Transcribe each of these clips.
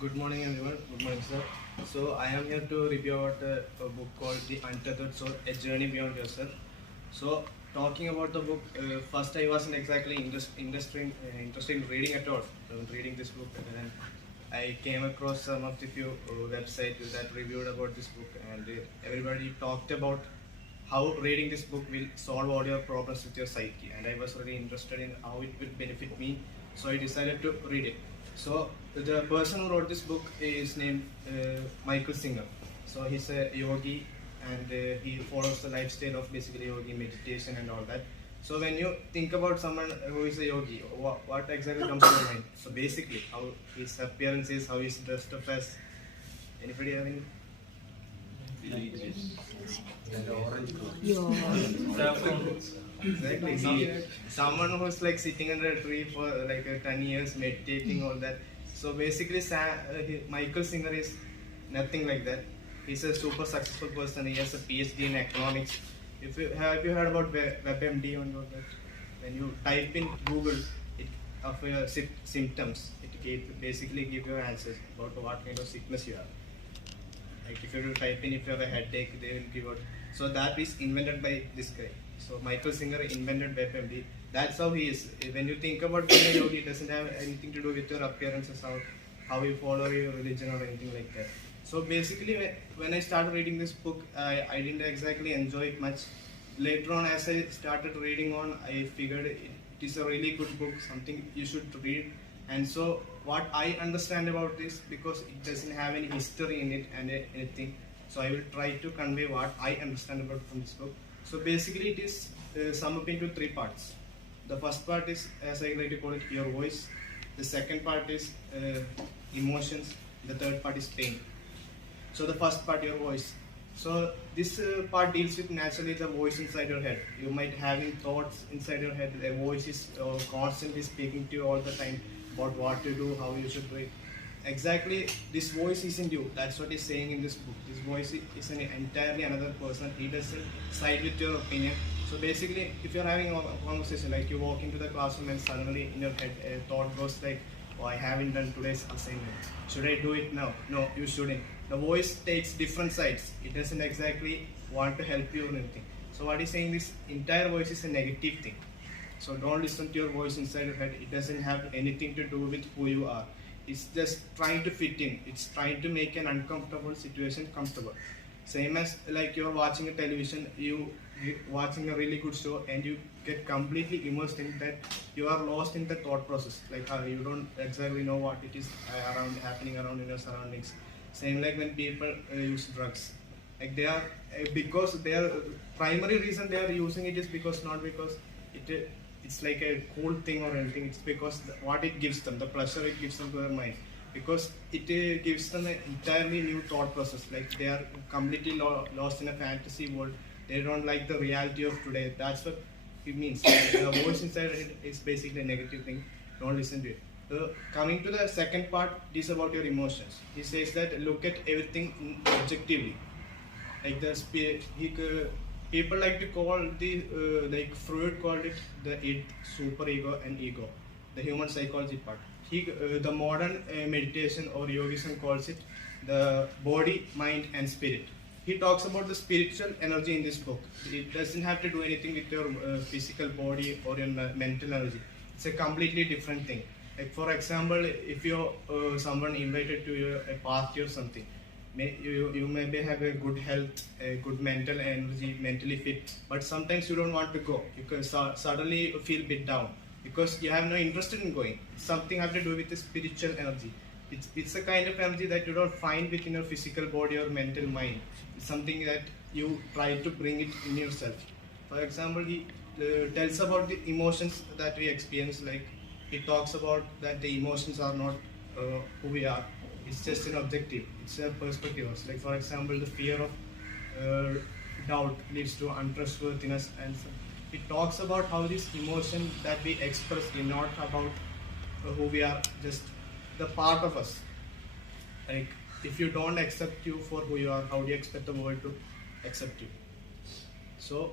Good morning, everyone. Good morning, sir. So I am here to review about a book called The Untethered, so A Journey Beyond Yourself. So talking about the book, first I wasn't exactly interested in reading at all. Reading this book, and then I came across some of the few websites that reviewed about this book, and everybody talked about how reading this book will solve all your problems with your psyche, and I was really interested in how it will benefit me, so I decided to read it. So the person who wrote this book is named Michael Singer. So he's a yogi, and he follows the lifestyle of basically yogi meditation and all that. So when you think about someone who is a yogi, what exactly comes to your mind? So basically, how his appearance is, how he's dressed up as. Anybody have any? Exactly. Someone who's like sitting under a tree for like 10 years meditating, all that. So basically, Michael Singer is nothing like that. He's a super successful person. He has a PhD in economics. If you have you heard about WebMD and all that? When you type in Google it, of your symptoms, basically give you answers about what kind of sickness you have. Like if you type in if you have a headache, they will give out. So that is invented by this guy. So Michael Singer invented WebMD. That's how he is. When you think about being a yogi, it doesn't have anything to do with your appearances, how you follow your religion or anything like that. So basically, when I started reading this book, I didn't exactly enjoy it much. Later on, as I started reading on, I figured it is a really good book, something you should read. And so what I understand about this, because it doesn't have any history in it and anything, so I will try to convey what I understand about from this book. So basically it is summed up into three parts. The first part is, as I like to call it, your voice. The second part is emotions. The third part is pain. So the first part, your voice. So this part deals with naturally the voice inside your head. You might having thoughts inside your head. A voice is constantly speaking to you all the time about what to do, how you should read. Exactly, this voice isn't you. That's what he's saying in this book. This voice is an entirely another person. He doesn't side with your opinion. So basically, if you're having a conversation, like you walk into the classroom and suddenly in your head a thought goes like, "Oh, I haven't done today's assignment. Should I do it now?" No, you shouldn't. The voice takes different sides. It doesn't exactly want to help you or anything. So what he's saying, this entire voice is a negative thing. So don't listen to your voice inside your head. It doesn't have anything to do with who you are. It's just trying to fit in. It's trying to make an uncomfortable situation comfortable. Same as like you're watching a television, you're watching a really good show and you get completely immersed in that. You are lost in the thought process. Like you don't exactly know what it is happening around in your surroundings. Same like when people use drugs. Like they are because their primary reason they are using it is because not because it's like a cool thing or anything. It's because what it gives them, the pleasure it gives them to their mind, because it gives them an entirely new thought process. Like they are completely lost in a fantasy world. They don't like the reality of today. That's what it means. The voice inside it is basically a negative thing. Don't listen to it. Coming to the second part, it is about your emotions. He says that look at everything objectively. Like people like to call the like Freud called it the id, super ego, and ego, the human psychology part. The modern meditation or yogism calls it the body, mind, and spirit. He talks about the spiritual energy in this book. It doesn't have to do anything with your physical body or your mental energy. It's a completely different thing. Like for example, if you're someone invited to a party or something, you maybe have a good health, a good mental energy, mentally fit, but sometimes you don't want to go because suddenly you feel a bit down because you have no interest in going. Something have to do with the spiritual energy. It's a kind of energy that you don't find within your physical body or mental mind. It's something that you try to bring it in yourself. For example, he tells about the emotions that we experience. Like he talks about that the emotions are not who we are. It's just an objective. It's a perspective. Like for example, the fear of doubt leads to untrustworthiness, and so it talks about how this emotion that we express is not about who we are, just the part of us. Like if you don't accept you for who you are, how do you expect the world to accept you? So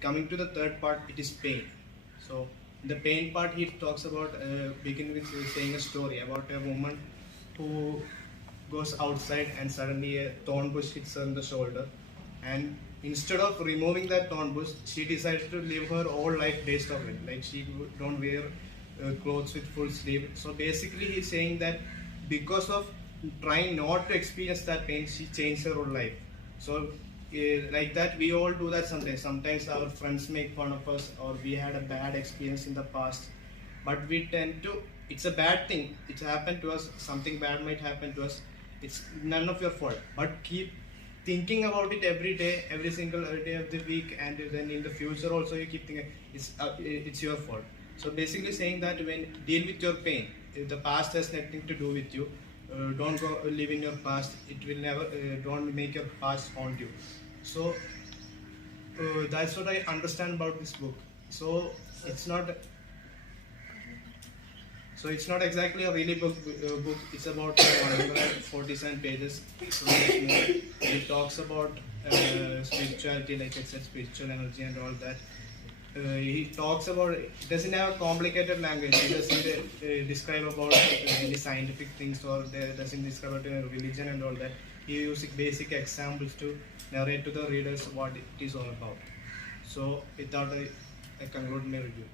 coming to the third part, it is pain. So the pain part, he talks about begin with saying a story about a woman who goes outside and suddenly a thorn bush hits her in the shoulder, and instead of removing that thorn bush, she decided to live her whole life based on it. Like she don't wear clothes with full sleeve. So basically, he's saying that because of trying not to experience that pain, she changed her whole life. So like that, we all do that sometimes. Sometimes our friends make fun of us, or we had a bad experience in the past, but we tend to. It's a bad thing. It's happened to us. Something bad might happen to us. It's none of your fault. But keep thinking about it every day, every single day of the week, and then in the future also you keep thinking it's your fault. So basically saying that when deal with your pain, if the past has nothing to do with you. Don't go live in your past. It will never. Don't make your past haunt you. So that's what I understand about this book. So it's not. So it's not exactly a really book. It's about 147 pages. So it talks about spirituality, like I said, spiritual energy and all that. He talks about, it doesn't have a complicated language. He doesn't describe about any scientific things, or doesn't describe about religion and all that. He uses basic examples to narrate to the readers what it is all about. So without I conclude my review.